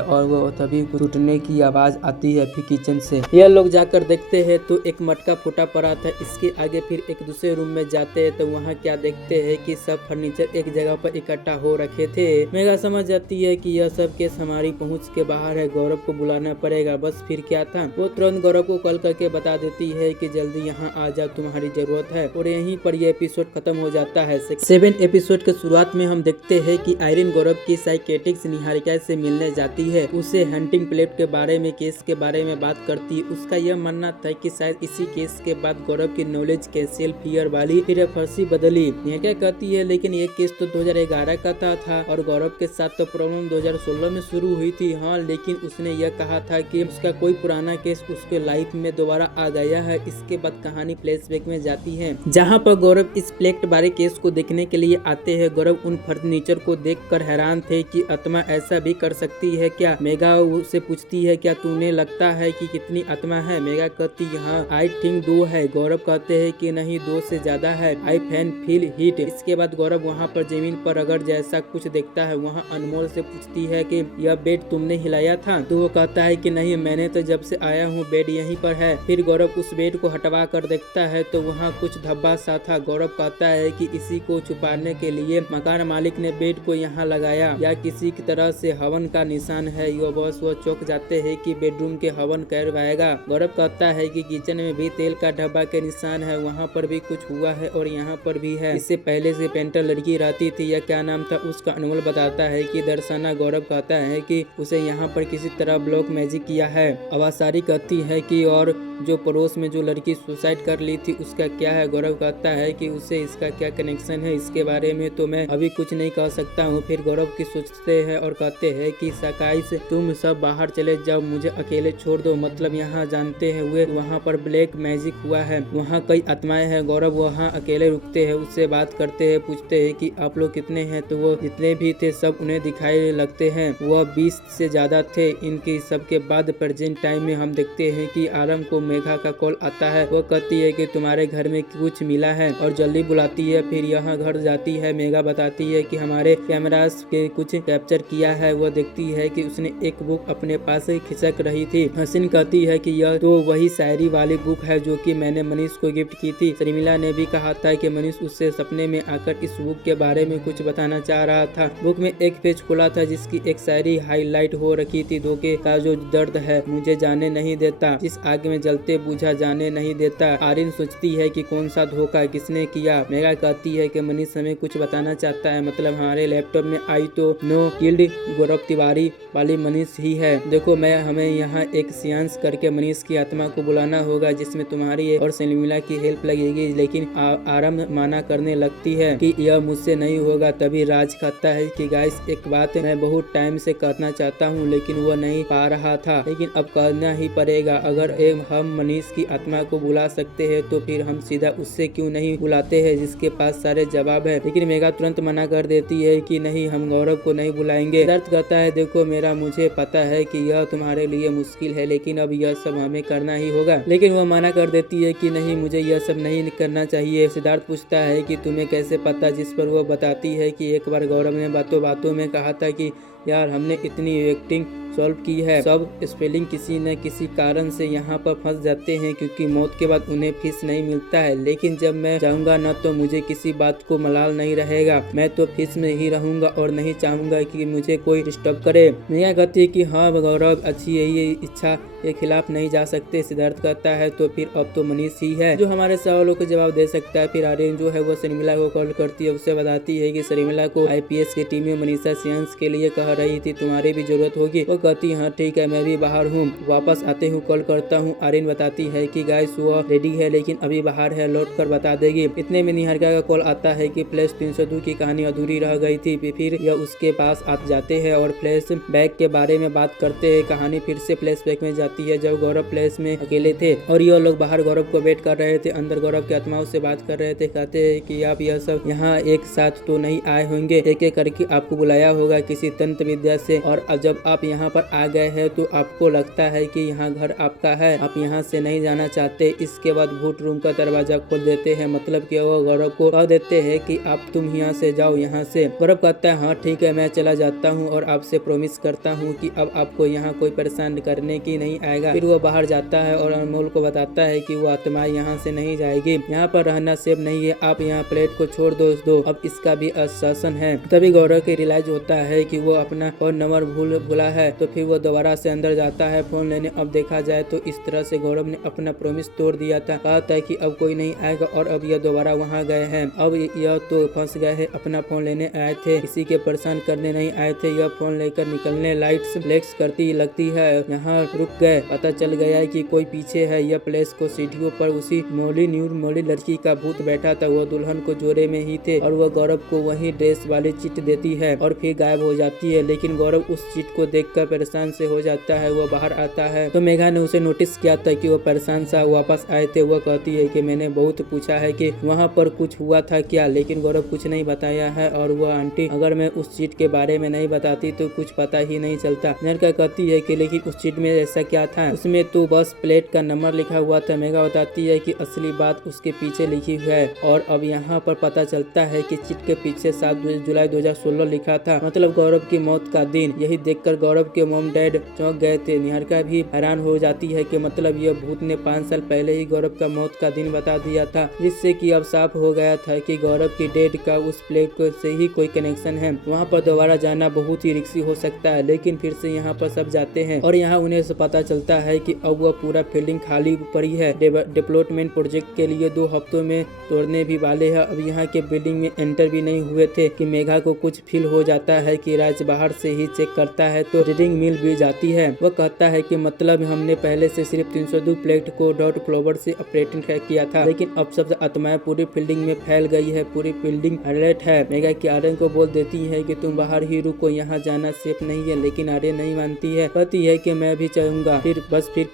और वह तभी टूटने की आवाज आती है फिर किचन से। यह लोग जाकर देखते हैं तो एक मटका फूटा पड़ा था। इसके आगे फिर एक दूसरे रूम में जाते हैं तो वहाँ क्या देखते हैं कि सब फर्नीचर एक जगह पर इकट्ठा हो रखे थे। मेघा समझ जाती है कि यह सब केस हमारी पहुँच के बाहर है, गौरव को बुलाना पड़ेगा। बस फिर क्या था, वो तुरंत गौरव को कॉल करके बता देती है कि जल्दी यहाँ आ जाओ, तुम्हारी जरूरत है। और यहीं पर यह एपिसोड खत्म हो जाता है। 7 एपिसोड के शुरुआत में हम देखते हैं कि आयरन गौरव की साइकेट्रिस्ट निहारिका से मिलने जाती है, उसे हंटिंग प्लेट के बारे में केस के बारे में बात करती है। उसका यह मानना था कि शायद इसी केस के बाद गौरव की नॉलेज कैंसिल फियर वाली फिर फर्सी बदली। निहारिका कहती है लेकिन ये केस तो 2011 का था और गौरव के साथ तो प्रॉब्लम 2016 में शुरू हुई थी। हाँ, लेकिन उसने यह कहा था कि उसका कोई पुराना केस उसके लाइफ में दोबारा आ गया है। इसके बाद कहानी फ्लैशबैक में जाती है, जहाँ पर गौरव इस प्लेट बारे केस को देखने के लिए आते हैं। गौरव उन फर्नीचर को देखकर हैरान थे कि आत्मा ऐसा भी कर सकती है क्या। मेघा उससे पूछती है क्या तुम्हें लगता है कि कितनी आत्मा है। मेघा कहती हाँ आई थिंक 2 है। गौरव कहते हैं कि नहीं 2 से ज्यादा है, आई फैन फील हीट। इसके बाद गौरव वहाँ पर जमीन पर अगर जैसा कुछ देखता है। वहाँ अनमोल से पूछती है कि यह बेड तुमने हिलाया था, तो वो कहता है कि नहीं, मैंने तो जब से आया हूँ बेड यहीं पर है। फिर गौरव उस बेड को हटवा कर देखता है तो वहाँ कुछ धब्बा सा था। गौरव कहता है कि इसी को छुपाने के लिए मकान मालिक ने बेड को यहाँ लगाया या किसी की तरह से हवन का निशान है। यो बॉस वो चौंक जाते हैं कि बेडरूम के हवन करवाएगा। गौरव कहता है कि किचन में भी तेल का डब्बा के निशान है, वहाँ पर भी कुछ हुआ है और यहाँ पर भी है। इससे पहले से पेंटर लड़की रहती थी, या क्या नाम था उसका। अनमोल बताता है कि दर्शना। गौरव कहता है कि उसे यहाँ पर किसी तरह ब्लॉक मैजिक किया है। अवासारी कहती है कि और जो पड़ोस में जो लड़की सुसाइड कर ली थी उसका क्या है। गौरव कहता है कि उससे इसका क्या कनेक्शन है, इसके बारे में तो मैं अभी कुछ नहीं कह सकता हूँ। फिर गौरव की सोचते हैं और कहते हैं कि सकाई से तुम सब बाहर चले जाओ, मुझे अकेले छोड़ दो। मतलब यहाँ जानते हैं हुए वहाँ पर ब्लैक मैजिक हुआ है, वहाँ कई आत्माएं हैं। गौरव वहाँ अकेले रुकते हैं, उससे बात करते हैं, पूछते हैं कि आप लोग कितने हैं। तो वो जितने भी थे सब उन्हें दिखाई लगते हैं। वह 20 से ज्यादा थे। इनके सबके बाद प्रेजेंट टाइम में हम देखते हैं कि आरम को मेघा का कॉल आता है। वो कहती है कि तुम्हारे घर में कुछ मिला है और जल्दी बुलाती है। फिर यहाँ घर जाती है। मेघा बताती है कि हमारे कैमरास के कुछ कैप्चर किया है। वो देखती है कि उसने एक बुक अपने पास खिसक रही थी। हसीन कहती है कि यह तो वही शायरी वाली बुक है जो कि मैंने मनीष को गिफ्ट की थी। शर्मिला ने भी कहा था कि मनीष उससे सपने में आकर इस बुक के बारे में कुछ बताना चाह रहा था। बुक में एक पेज खुला था जिसकी एक शायरी हाईलाइट हो रखी थी। धोखे का जो दर्द है मुझे जाने नहीं देता, जिस आग में जलते बुझा जाने नहीं देता। आर्यन सोचती है कि कौन सा धोखा किसने किया। मेघा कहती है कि मनीष हमें कुछ बताना चाहता है, मतलब हमारे लैपटॉप में आई तो नो किल्ड गौरव तिवारी वाली मनीष ही है। देखो मैं हमें यहाँ एक सियांस करके मनीष की आत्मा को बुलाना होगा, जिसमें तुम्हारी और शर्मिला की हेल्प लगेगी। लेकिन आरम माना करने लगती है कि यह मुझसे नहीं होगा। तभी राज कहता है कि गाइस एक बात मैं बहुत टाइम से कहना चाहता हूँ लेकिन वो नहीं पा रहा था, लेकिन अब कहना ही पड़ेगा। अगर हम मनीष की आत्मा को बुला सकते हैं तो फिर हम सीधा उससे क्यों नहीं बुलाते हैं जिसके पास सारे जवाब है। लेकिन मेघा तुरंत मना कर देती है कि नहीं, हम गौरव को नहीं बुलाएंगे। सिद्धार्थ कहता है देखो मेरा मुझे पता है कि यह तुम्हारे लिए मुश्किल है, लेकिन अब यह सब हमें करना ही होगा। लेकिन वह मना कर देती है कि नहीं, मुझे यह सब नहीं करना चाहिए। सिद्धार्थ पूछता है कि तुम्हें कैसे पता, जिस पर वह बताती है कि एक बार गौरव ने बातों बातों में कहा था कि यार हमने इतनी एक्टिंग सॉल्व की है, सब स्पेलिंग किसी न किसी कारण से यहाँ पर फंस जाते हैं क्योंकि मौत के बाद उन्हें फिश नहीं मिलता है। लेकिन जब मैं जाऊँगा न तो मुझे किसी बात को मलाल नहीं रहेगा, मैं तो फिश में ही रहूँगा और नहीं चाहूँगा कि मुझे कोई डिस्टर्ब करे। मेघा कहती है कि हाँ गौरव अच्छी यही इच्छा के खिलाफ नहीं जा सकते। सिद्धार्थ कहता है तो फिर अब तो मनीष ही है जो हमारे सवालों के जवाब दे सकता है। फिर आर्यन जो है वो शर्मिला को कॉल करती है, उससे बताती है कि शर्मिला को IPS की टीम में मनीषा सियांस के लिए कह कर रही थी, तुम्हारी भी जरूरत होगी। वो कहती हाँ ठीक है, मैं भी बाहर हूँ, वापस आते हुए कॉल करता हूँ। आर्यन बताती है कि गाइस वो रेडी है लेकिन अभी बाहर है, लौट कर बता देगी। इतने में निहारिका का कॉल आता है कि फ्लैश 302 की कहानी अधूरी रह गई थी। फिर यह उसके पास आ जाते हैं और फ्लैश बैक के बारे में बात करते हैं। कहानी फिर से फ्लैश बैक में जाती है जब गौरव फ्लैश में अकेले थे और ये लोग बाहर गौरव को वेट कर रहे थे। अंदर गौरव के आत्माओं से बात कर रहे थे। कहते हैं कि आप यह सब यहाँ एक साथ तो नहीं आए होंगे, एक एक करके आपको बुलाया होगा किसी तंत्र विद्या से, और जब आप यहाँ पर आ गए हैं तो आपको लगता है कि यहाँ घर आपका है, आप यहाँ से नहीं जाना चाहते। इसके बाद भूत रूम का दरवाजा खोल देते हैं, मतलब कि वो गौरव को कह देते हैं कि आप तुम यहाँ से जाओ। यहाँ से गौरव कहता है हाँ ठीक है, मैं चला जाता हूँ और आपसे प्रॉमिस करता हूँ कि अब आपको यहाँ कोई परेशान करने की नहीं आएगा। फिर वो बाहर जाता है और अनमोल को बताता है कि वो आत्मा यहाँ से नहीं जाएगी, यहाँ पर रहना सेफ नहीं है, आप यहाँ प्लेट को छोड़ दो, अब इसका भी आश्वासन है। तभी गौरव के रियलाइज होता है कि वो अपना फोन नंबर भूला है, तो फिर वो दोबारा से अंदर जाता है फोन लेने। अब देखा जाए तो इस तरह से गौरव ने अपना प्रॉमिस तोड़ दिया था, कहा था कि अब कोई नहीं आएगा और अब यह दोबारा वहाँ गए हैं। अब यह तो फंस गए हैं, अपना फोन लेने आए थे, किसी के परेशान करने नहीं आए थे। यह फोन लेकर निकलने लाइट्स फ्लेक्स करती लगती है, यहाँ रुक गए। पता चल गया है कि कोई पीछे है। यह प्लेस को सीढ़ियों पर उसी मोली लड़की का भूत बैठा था, वो दुल्हन को जोड़े में ही थे और वह गौरव को वही ड्रेस वाली चिट देती है और फिर गायब हो जाती है। लेकिन गौरव उस चिट को देखकर परेशान से हो जाता है। वो बाहर आता है तो मेघा ने उसे नोटिस किया था कि वो परेशान सा वापस आए थे। वह कहती है कि मैंने बहुत पूछा है कि वहाँ पर कुछ हुआ था क्या, लेकिन गौरव कुछ नहीं बताया है। और वह आंटी अगर मैं उस चिट के बारे में नहीं बताती तो कुछ पता ही नहीं चलता। मेघा कहती है कि लेकिन उस चिट में ऐसा क्या था, उसमें तो बस प्लेट का नंबर लिखा हुआ था। मेघा बताती है कि असली बात उसके पीछे लिखी हुई है और अब यहाँ पर पता चलता है कि चिट के पीछे 7 जुलाई 2016 लिखा था, मतलब गौरव की मौत का दिन। यही देखकर गौरव के मॉम डैड चौंक गए थे। निहारिका भी हैरान हो जाती है कि मतलब यह भूत ने 5 साल पहले ही गौरव का मौत का दिन बता दिया था, जिससे कि अब साफ हो गया था कि गौरव की डेड का उस प्लेट से ही कोई कनेक्शन है। वहाँ पर दोबारा जाना बहुत ही रिस्की हो सकता है, लेकिन फिर से यहाँ पर सब जाते हैं और यहाँ उन्हें पता चलता है कि अब वह पूरा फील्डिंग खाली पड़ी है। डेवलपमेंट प्रोजेक्ट के लिए 2 हफ्तों में तोड़ने भी वाले हैं। अब यहाँ के बिल्डिंग में एंटर भी नहीं हुए थे कि मेघा को कुछ फील हो जाता है कि राज बाहर से ही चेक करता है तो रीडिंग मिल भी जाती है। वह कहता है कि मतलब हमने पहले से सिर्फ 302 प्लेट को डॉट फ्लोवर से ऑपरेटिंग किया था, लेकिन अब सब आत्माएं पूरी फील्डिंग में फैल गई है, पूरी फील्डिंग अलर्ट है। मेघा की आर्यन को बोल देती है कि तुम बाहर ही रुको, यहाँ जाना सेफ नहीं है, लेकिन आर्यन नहीं मानती है, कहती है कि मैं भी चाहूंगा। फिर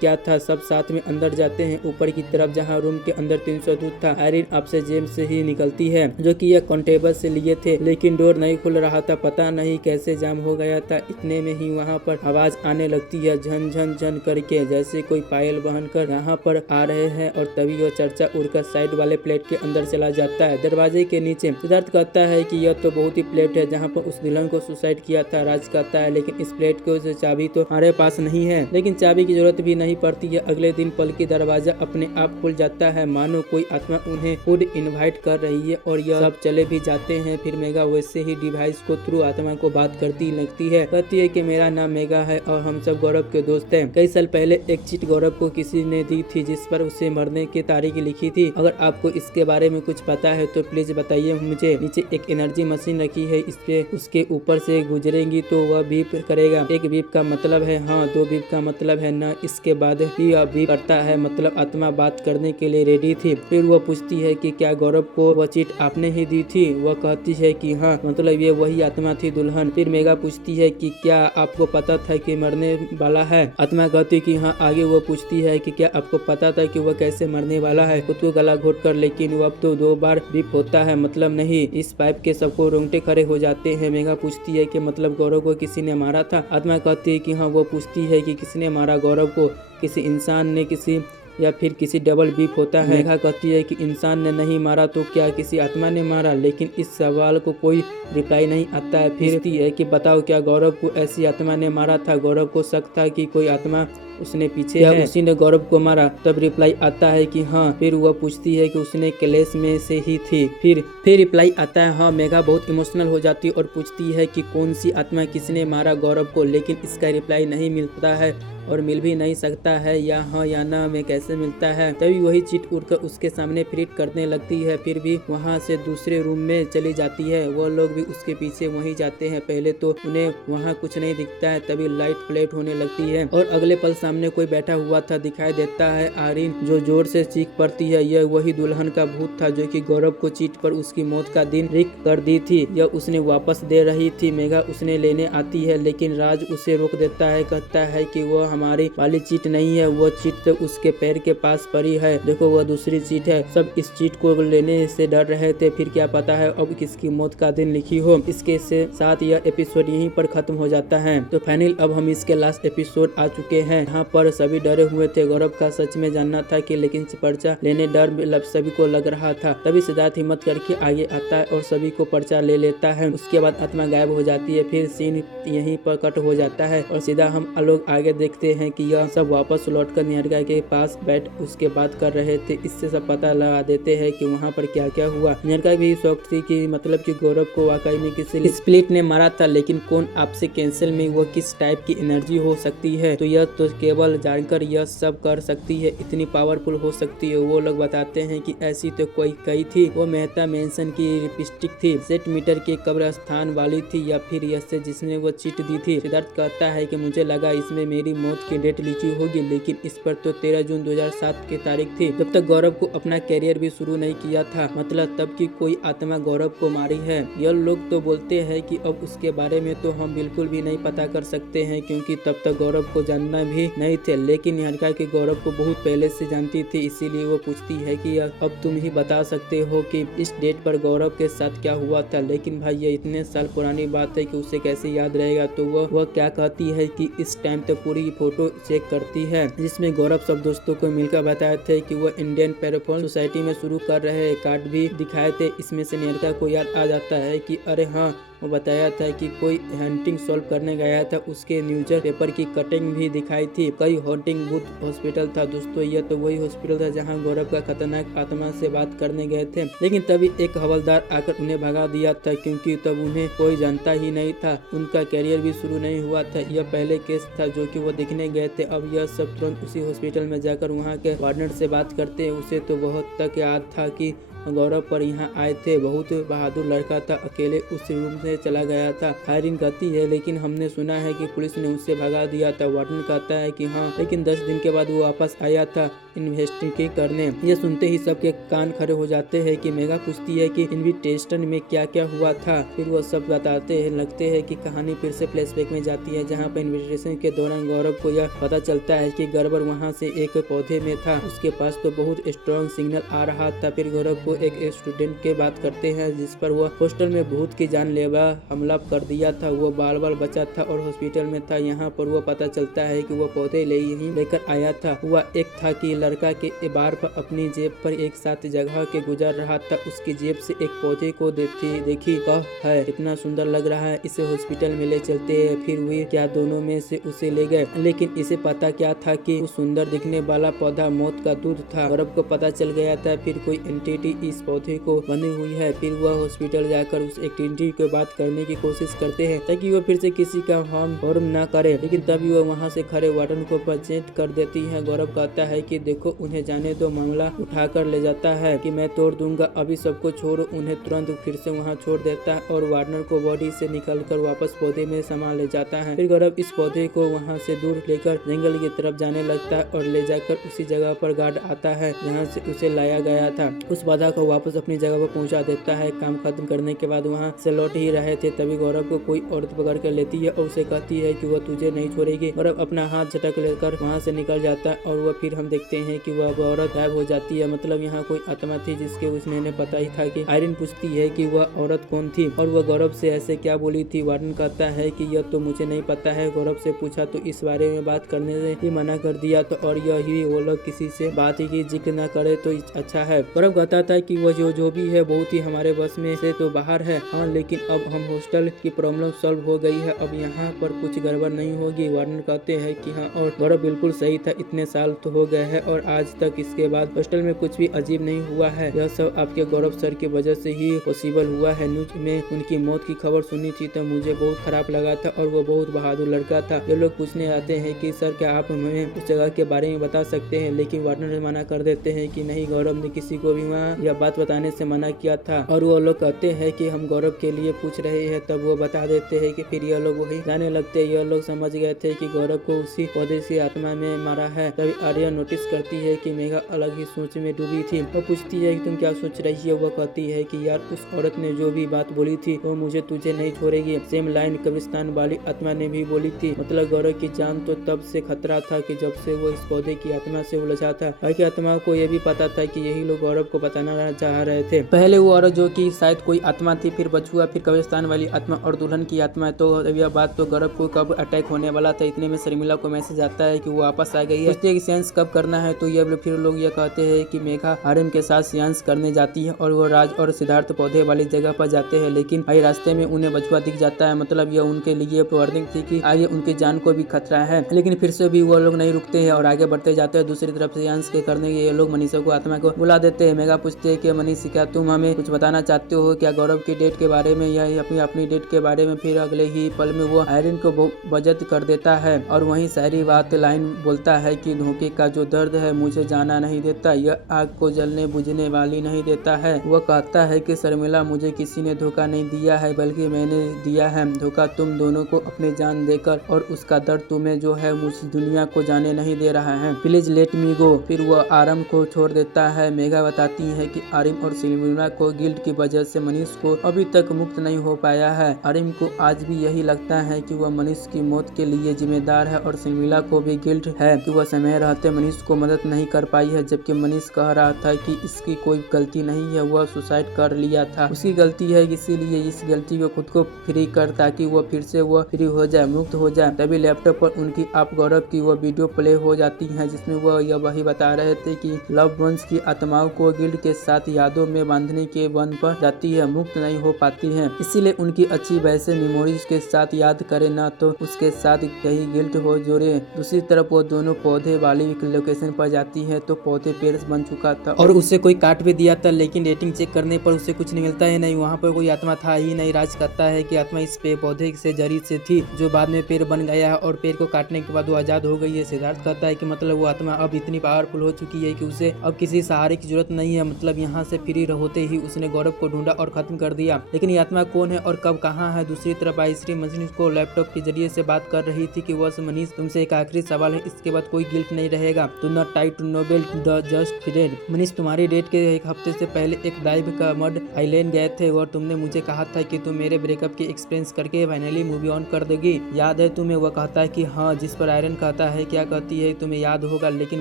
क्या था, सब साथ में अंदर जाते हैं ऊपर की तरफ जहाँ रूम के अंदर 302 था। आर्यन आपसे जेब से ही निकलती है जो कि यह कॉन्टेबल से लिए थे, लेकिन डोर नहीं खुल रहा था, पता नहीं कैसे जाम हो गया था। इतने में ही वहाँ पर आवाज आने लगती है झन झन झन करके, जैसे कोई पायल बहन कर यहाँ पर आ रहे हैं। और तभी वह चर्चा उड़कर साइड वाले प्लेट के अंदर चला जाता है दरवाजे के नीचे। सिद्धार्थ कहता है कि यह तो बहुत ही प्लेट है जहाँ पर उस दुल्हन को सुसाइड किया था। राज कहता है लेकिन इस प्लेट को चाबी तो हमारे पास नहीं है, लेकिन चाबी की जरूरत भी नहीं पड़ती है। अगले दिन पल की दरवाजा अपने आप खुल जाता है, मानो कोई आत्मा उन्हें खुद इनवाइट कर रही है और यह सब चले भी जाते हैं। फिर मेघा वैसे ही डिवाइस को थ्रू आत्मा को बात करती लगती है, कहती है कि मेरा नाम मेघा है और हम सब गौरव के दोस्त हैं। कई साल पहले एक चिट गौरव को किसी ने दी थी जिस पर उसे मरने की तारीख लिखी थी। अगर आपको इसके बारे में कुछ पता है तो प्लीज बताइए मुझे। नीचे एक एनर्जी मशीन रखी है, इस पे उसके ऊपर से गुजरेंगी तो वह बीप करेगा। एक बीप का मतलब है हाँ, 2 बीप का मतलब है न। इसके बाद ही यह बीप करता है, मतलब आत्मा बात करने के लिए रेडी थी। फिर वह पूछती है कि क्या गौरव को वह चिट आपने ही दी थी? वह कहती है कि हाँ, मतलब ये वही आत्मा थी दुल्हन। फिर मेघा पूछती है कि क्या आपको पता था कि मरने वाला है? आत्मा कहती कि हाँ। आगे वो पूछती है कि क्या आपको पता था कि वह कैसे मरने वाला है? खुद को गला घोट कर, लेकिन वो अब तो 2 बार बीप होता है, मतलब नहीं। इस पाइप के सबको रोंगटे खड़े हो जाते हैं। मेघा पूछती है कि मतलब गौरव को किसी ने मारा था? आत्मा कहती है कि हाँ। वो पूछती है कि किसने मारा गौरव को, किसी इंसान ने, किसी या फिर किसी डबल बीप होता है? मेघा कहती है कि इंसान ने नहीं मारा तो क्या किसी आत्मा ने मारा? लेकिन इस सवाल को कोई रिप्लाई नहीं आता है। फिर कहती है कि बताओ क्या गौरव को ऐसी आत्मा ने मारा था? गौरव को शक था कि कोई आत्मा उसने पीछे है, उसी ने गौरव को मारा। तब रिप्लाई आता है कि हाँ। फिर वह पूछती है कि उसने क्लेश में से ही थी। फिर रिप्लाई आता है हाँ। मेघा बहुत इमोशनल हो जाती है और पूछती है कि कौन सी आत्मा, किसने मारा गौरव को, लेकिन इसका रिप्लाई नहीं मिलता है और मिल भी नहीं सकता है, या हाँ या ना में कैसे मिलता है। तभी वही चीट उड़कर उसके सामने फ्लिट करने लगती है, फिर भी वहाँ से दूसरे रूम में चली जाती है। वो लोग भी उसके पीछे वहीं जाते हैं। पहले तो उन्हें वहाँ कुछ नहीं दिखता है, तभी लाइट फ्लैट होने लगती है और अगले पल सामने कोई बैठा हुआ था दिखाई देता है आर्यन, जो जोर से चीख पड़ती है। यह वही दुल्हन का भूत था जो कि गौरव को चीट पर उसकी मौत का दिन रिक कर दी थी। यह उसने वापस दे रही थी। मेघा उसने लेने आती है, लेकिन राज उसे रोक देता है, कहता है कि वह हमारी वाली चीट नहीं है, वह चीट तो उसके पैर के पास पड़ी है, देखो वह दूसरी चीट है। सब इस चीट को लेने से डर रहे थे, फिर क्या पता है अब किसकी मौत का दिन लिखी हो। इसके साथ यह एपिसोड यहीं पर खत्म हो जाता है। तो फाइनल अब हम इसके लास्ट एपिसोड आ चुके हैं। यहाँ पर सभी डरे हुए थे। गौरव का सच में जानना था कि लेकिन पर्चा लेने डर सभी को लग रहा था। तभी सिद्धार्थ हिम्मत करके आगे आता है और सभी को पर्चा ले लेता है। उसके बाद आत्मा गायब हो जाती है। फिर सीन यहीं पर कट हो जाता है और सीधा हम लोग आगे देखते हैं कि यह सब वापस लौटकर निहारिका के पास बैठ उसके बात कर रहे थे। इससे सब पता लगा देते हैं कि वहाँ पर क्या क्या हुआ। निहारिका भी शौक थी कि मतलब कि गौरव को वाकई में किसी स्प्लिट ने मारा था, लेकिन कौन आपसे कैंसिल में वो किस टाइप की एनर्जी हो सकती है, तो यह तो केवल जानकर यह सब कर सकती है, इतनी पावरफुल हो सकती है। वो लोग बताते हैं कि ऐसी तो कोई कई थी। वो मेहता मेंशन की लिपस्टिक थी, सेट मीटर के कब्रिस्तान वाली थी, या फिर यसे जिसने वो चीट दी थी। सिद्धार्थ कहता है कि मुझे लगा इसमें मेरी मौत की डेट लिखी होगी, लेकिन इस पर तो 13 जून 2007 की तारीख थी, जब तक गौरव को अपना कैरियर भी शुरू नहीं किया था। मतलब तब की कोई आत्मा गौरव को मारी है। यह लोग तो बोलते हैं कि अब उसके बारे में तो हम बिल्कुल भी नहीं पता कर सकते हैं, क्योंकि तब तक गौरव को जानना भी नहीं थे। लेकिन निहारिका के गौरव को बहुत पहले से जानती थी, इसीलिए वो पूछती है कि अब तुम ही बता सकते हो कि इस डेट पर गौरव के साथ क्या हुआ था। लेकिन भाई ये इतने साल पुरानी बात है कि उसे कैसे याद रहेगा। तो वह क्या कहती है कि इस टाइम तक पूरी फोटो चेक करती है, जिसमें गौरव सब दोस्तों को मिलकर बताए थे कि वह इंडियन पैराफॉर्म सोसाइटी में शुरू कर रहे कार्ड भी दिखाए थे। इसमें से निहारिका को याद आ जाता है कि अरे हाँ, वो बताया था कि कोई हंटिंग सॉल्व करने गया था, उसके न्यूज पेपर की कटिंग भी दिखाई थी। कई हॉन्टिंग बूथ हॉस्पिटल था दोस्तों, यह तो वही हॉस्पिटल था जहां गौरव का खतरनाक आत्मा से बात करने गए थे। लेकिन तभी एक हवलदार आकर उन्हें भगा दिया था, क्योंकि तब उन्हें कोई जानता ही नहीं था, उनका कैरियर भी शुरू नहीं हुआ था। यह पहले केस था जो कि वो देखने गए थे। अब यह सब तुरंत उसी हॉस्पिटल में जाकर वहाँ के वार्डन से बात करते हैं। उसे तो बहुत तक याद था कि गौरव पर यहाँ आए थे, बहुत बहादुर लड़का था, अकेले उस रूम से चला गया था। आयरन कहती है लेकिन हमने सुना है कि पुलिस ने उसे भगा दिया था। वार्डन कहता है कि हाँ, लेकिन 10 दिन के बाद वो वापस आया था इन्वेस्टिगेट करने। ये सुनते ही सबके कान खड़े हो जाते हैं कि मेघा पूछती है कि इन्विटेशन में क्या क्या हुआ था। फिर वो सब बताते हैं। लगते है कि कहानी फिर से फ्लैशबैक में जाती है, जहाँ पर इन्विटेशन के दौरान गौरव को यह पता चलता है कि गड़बड़ वहाँ से एक पौधे में था, उसके पास तो बहुत स्ट्रॉन्ग सिग्नल आ रहा था। फिर गौरव को एक स्टूडेंट के बात करते हैं जिस पर वह हॉस्टल में भूत की जानलेवा हमला कर दिया था। वो बाल बाल बचा था और हॉस्पिटल में था। यहाँ पर वो पता चलता है कि वो पौधे यहीं लेकर आया था। हुआ एक था कि लड़का के बार पर अपनी जेब पर एक साथ जगह के गुजर रहा था, उसकी जेब से एक पौधे को देखी कह है कितना सुंदर लग रहा है, इसे हॉस्पिटल में ले चलते हैं। फिर वे क्या दोनों में से उसे ले गए, लेकिन इसे पता क्या था कि उस सुंदर दिखने वाला पौधा मौत का दूध था। गौरव को पता चल गया था फिर कोई एंटिटी इस पौधे को बनी हुई है। फिर वह हॉस्पिटल जाकर उस एंटिटी को बात करने की कोशिश करते हैं ताकि वह फिर से किसी का हार्म न करे, लेकिन तभी वह वहाँ से खड़े वार्डन को प्रेजेंट कर देती है। गौरव कहता है कि देखो उन्हें जाने दो, मामला उठाकर ले जाता है कि मैं तोड़ दूंगा, अभी सबको छोड़ो। उन्हें तुरंत फिर से वहाँ छोड़ देता है और वार्डनर को बॉडी से निकलकर वापस पौधे में समा ले जाता है। फिर गौरव इस पौधे को वहाँ से दूर लेकर जंगल की तरफ जाने लगता है और ले जाकर उसी जगह पर गार्ड आता है जहाँ से उसे लाया गया था। उस पौधा को वापस अपनी जगह पर पहुँचा देता है। काम खत्म करने के बाद वहाँ से लौट ही रहे थे, तभी गौरव को कोई औरत पकड़ कर लेती है और उसे कहती है कि वह तुझे नहीं छोड़ेगी। गौरव अपना हाथ झटक लेकर वहाँ से निकल जाता है और वह फिर हम देखते हैं कि वह औरत गायब हो जाती है। मतलब यहाँ कोई आत्मा थी जिसके उसने पता ही था कि आयरन पूछती है कि वह औरत कौन थी और वह गौरव से ऐसे क्या बोली थी। वार्डन कहता है कि यह तो मुझे नहीं पता है। गौरव से पूछा तो इस बारे में बात करने से ही मना कर दिया, तो और यही वो लोग किसी से बात ही की जिक्र न करे तो अच्छा है। गौरव कहता था है कि वह जो भी है बहुत ही हमारे बस में से तो बाहर है। हाँ, लेकिन अब हम हॉस्टल की प्रॉब्लम सॉल्व हो गई है, अब यहाँ पर कुछ गड़बड़ नहीं होगी। वार्डन कहते हैं कि हाँ, और गौरव बिल्कुल सही था, इतने साल तो हो गए हैं और आज तक इसके बाद हॉस्टल में कुछ भी अजीब नहीं हुआ है। यह सब आपके गौरव सर की वजह से ही पॉसिबल हुआ है। न्यूज में उनकी मौत की खबर सुनी थी तो मुझे बहुत खराब लगा था और वो बहुत बहादुर लड़का था। ये लोग पूछने आते हैं कि सर क्या आप हमें उस जगह के बारे में बता सकते हैं, लेकिन वार्डन मना कर देते हैं कि नहीं, गौरव ने किसी को भी वहाँ यह बात बताने से मना किया था। और वो लोग कहते हैं कि हम गौरव के लिए पूछ रहे हैं, तब वो बता देते हैं कि फिर यह लोग वही जाने लगते हैं। यह लोग समझ गए थे कि गौरव को उसी पौधे से आत्मा में मारा है। तभी आर्या नोटिस करती है कि मेघा अलग ही सोच में डूबी थी। वो पूछती है कि तुम क्या सोच रही है। वह कहती है कि यार, उस औरत ने जो भी बात बोली थी वो मुझे तुझे नहीं छोड़ेगी। सेम लाइन कब्रिस्तान वाली आत्मा ने भी बोली थी। मतलब गौरव की जान तो तब से खतरा था कि जब से वो इस पौधे की आत्मा से उलझा था। बाकी आत्मा को यह भी पता था कि यही लोग गौरव को बताना चाह रहे थे। पहले वो औरत जो कि शायद कोई आत्मा थी, फिर बछुआ, फिर कब्रिस्तान वाली आत्मा और दुल्हन की आत्मा। तो यह बात तो गौरव को कब अटैक होने वाला था, इतने में शर्मिला को मैसेज आता है कि वो वापस आ गई है। पूछते हैं कि सेंस कब करना है, तो ये फिर लोग ये कहते हैं कि मेघा आर्यन के साथ सेंस करने जाती है और वो राज और सिद्धार्थ पौधे वाली जगह पर जाते हैं। लेकिन भाई रास्ते में उन्हें बछुआ दिख जाता है। मतलब यह उनके लिए वार्निंग थी कि आगे उनकी जान को भी खतरा है। लेकिन फिर से भी वो लोग नहीं रुकते हैं और आगे बढ़ते जाते हैं। दूसरी तरफ सेंस के करने के ये लोग मनीषा को आत्मा को बुला देते हैं। मेघा पूछते हैं कि मनीष, क्या तुम हमें कुछ बताना चाहते हो क्या गौरव की डेट के बारे में या अपनी डेट के बारे में। फिर अगले ही पल में वो आयरन को बजत कर देता है और वहीं सारी बात लाइन बोलता है कि धोखे का जो दर्द है मुझे जाना नहीं देता, यह आग को जलने बुझने वाली नहीं देता है। वह कहता है कि शर्मिला, मुझे किसी ने धोखा नहीं दिया है बल्कि मैंने दिया है धोखा तुम दोनों को अपनी जान देकर, और उसका दर्द तुम्हें जो है मुझ दुनिया को जाने नहीं दे रहा है। प्लीज लेट मी गो। फिर वह आरम को छोड़ देता है। मेघा बताती है कि आरिम और शर्मिला को गिल्ट की वजह से मनीष को अभी तक मुक्त नहीं हो पाया है। आरिम को आज भी यही लगता है कि वह मनीष की मौत के लिए जिम्मेदार है और शर्मिला को भी गिल्ट है कि वह समय रहते मनीष को मदद नहीं कर पाई है, जबकि मनीष कह रहा था कि इसकी कोई गलती नहीं है, वह सुसाइड कर लिया था, उसकी गलती है, इसीलिए इस गलती को खुद को फ्री कर ताकि वह फिर से वह फ्री हो जाए, मुक्त हो जाए। तभी लैपटॉप पर उनकी आप गौरव की वह वीडियो प्ले हो जाती है जिसमें वह यह वही बता रहे थे कि लव वंस की आत्माओं को गिल्ट के साथ यादों में बांधने के वन पर जाती है, मुक्त नहीं हो पाती है। इसीलिए उनकी अच्छी वैसे मेमोरीज के साथ याद करे ना तो उसके साथ कहीं गिल्ट हो जोड़े। दूसरी तरफ वो दोनों पौधे वाली लोकेशन पर जाती है तो पौधे पेड़ बन चुका था और उसे कोई काट भी दिया था, लेकिन रेटिंग चेक करने पर उसे कुछ नहीं मिलता है, नहीं वहाँ पर कोई आत्मा था ही नहीं। राज कहता है कि आत्मा इस पौधे से जड़ी से थी जो बाद में पेड़ बन गया और पेड़ को काटने के बाद वो आजाद हो गई है। सिद्धार्थ कहता है कि मतलब वो आत्मा अब इतनी पावरफुल हो चुकी है कि उसे अब किसी सहारे की जरूरत नहीं है। मतलब यहाँ से फ्री होते ही उसने गौरव को ढूंढा और खत्म कर दिया, लेकिन ये आत्मा कौन है और कब कहाँ है। दूसरी तरफ आयश्री मनीष को लैपटॉप के जरिए से बात कर रही थी कि वह मनीष तुमसे एक आखिरी सवाल है, इसके बाद कोई गिल्ट नहीं रहेगा, do not try to noble the just friend. Manish, तुम्हारी डेट के एक हफ्ते से पहले एक डाइव का मड आइलैंड गए थे और तुमने मुझे कहा था कि तुम मेरे ब्रेकअप की एक्सपीरियंस करके फाइनली मूवी ऑन कर दोगी, याद है तुम्हें। वह कहता है कि हाँ, जिस पर आयरन कहता है क्या कहती है तुम्हें याद होगा, लेकिन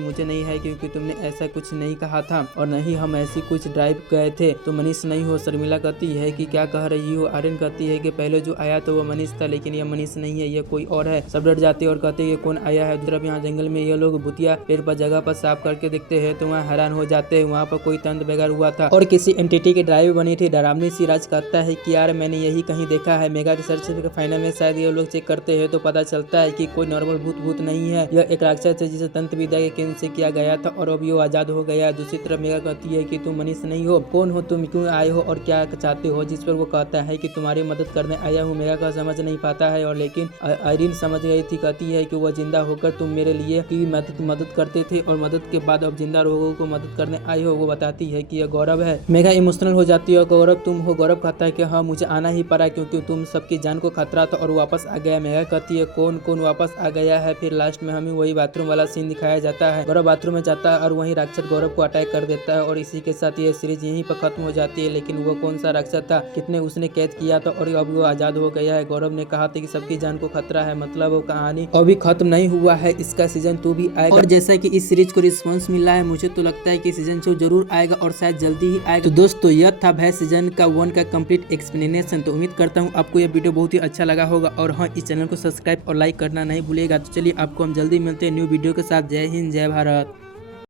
मुझे नहीं है क्योंकि तुमने ऐसा कुछ नहीं कहा था और नहीं हम ऐसी कुछ ड्राइव गए थे। तो मनीष नहीं हो। शर्मिला कहती है कि क्या कह रही हो। आर्यन कहती है कि पहले जो आया तो वो मनीष था, लेकिन यह मनीष नहीं है, यह कोई और है। सब डर जाते और कहते हैं कौन आया है। दूसरी तरफ यहाँ जंगल में ये लोग भूतिया पेड़ पर जगह पर साफ करके देखते हैं तो वहाँ हैरान हो जाते हैं। वहाँ पर कोई तंत्र बगैर हुआ था और किसी एंटिटी की ड्राइव बनी थी। डरावनी सी। राज कहता है कि यार मैंने यही कहीं देखा है। मेगा रिसर्च के फाइनल में शायद ये लोग चेक करते हैं तो पता चलता है कि कोई नॉर्मल भूत नहीं है, यह एक राक्षस है जिसे तंत्र विद्या के केंद्र से किया गया था और अब ये आजाद हो गया। दूसरी तरफ मेगा कहती है कि तुम मनीष नहीं हो, कौन हो तुम, क्यों आए हो और क्या चाहते हो। जिस पर वो कहता है कि तुम्हारी मदद करने आया हूँ। मेगा का समझ नहीं पाता है और लेकिन आयरन समझ गई थी। कहती है कि वह जिंदा होकर तुम मेरे लिए की मदद करते थे और मदद के बाद अब जिंदा लोगों को मदद करने आई हो। वो बताती है कि यह गौरव है। मेगा इमोशनल हो जाती है। गौरव तुम हो। गौरव कहता है कि हाँ, मुझे आना ही पड़ा क्योंकि तुम सबकी जान को खतरा था और वापस आ गया। मेगा कहती है कौन वापस आ गया है। फिर लास्ट में हमें वही बाथरूम वाला सीन दिखाया जाता है। गौरव बाथरूम में जाता है और वही राक्षस गौरव को अटैक कर देता है और इसी के साथ ये सीरीज यहीं पर खत्म हो जाती है। लेकिन वो कौन सा राक्षस था, कितने उसने कैद किया था और अब वो आजाद हो गया है। गौरव ने कहा था कि सबकी जान को खतरा है। मतलब वो कहानी अभी खत्म नहीं हुआ है, इसका सीजन 2 भी आएगा। और जैसा कि इस सीरीज को रिस्पांस मिला है, मुझे तो लगता है कि सीजन 2 जरूर आएगा और शायद जल्दी ही आएगा। तो दोस्तों यह था भय सीजन का 1 का कंप्लीट एक्सप्लेनेशन। तो उम्मीद करता हूँ आपको यह वीडियो बहुत ही अच्छा लगा होगा और हाँ, इस चैनल को सब्सक्राइब और लाइक करना नहीं भूलिएगा। तो चलिए आपको हम जल्दी मिलते हैं न्यू वीडियो के साथ। जय हिंद, जय भारत।